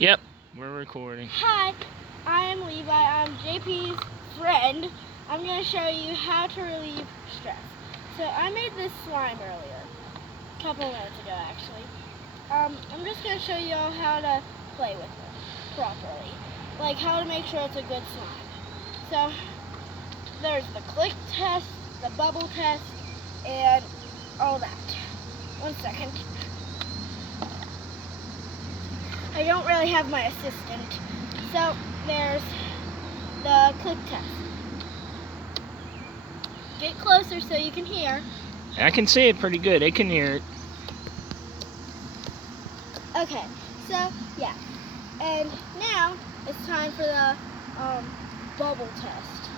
Yep, we're recording. Hi, I'm Levi. I'm JP's friend. I'm going to show you how to relieve stress. So I made this slime earlier, a couple minutes ago actually. I'm just going to show you all how to play with it properly, like how to make sure it's a good slime. So there's the click test, the bubble test, and all that. 1 second. I don't really have my assistant. So there's the click test. Get closer so you can hear. I can see it pretty good. I can hear it. Okay, so yeah. And now it's time for the bubble test.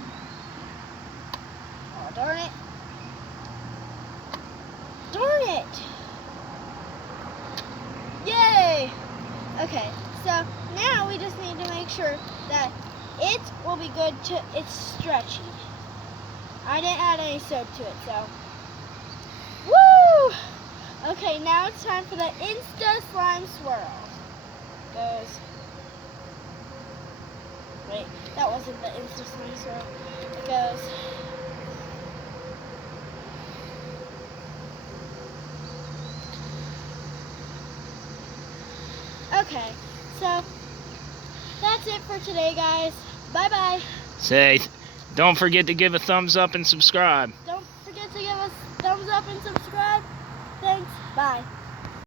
Oh, darn it. Darn it! Yay! Okay, so now we just need to make sure that it will be good to, it's stretchy. I didn't add any soap to it, so. Woo! Okay, now it's time for the Insta Slime Swirl. Goes. Wait, that wasn't the Insta Slime Swirl. It goes. Okay, so that's it for today, guys. Bye-bye. Say, don't forget to give a thumbs up and subscribe. Don't forget to give us thumbs up and subscribe. Thanks. Bye.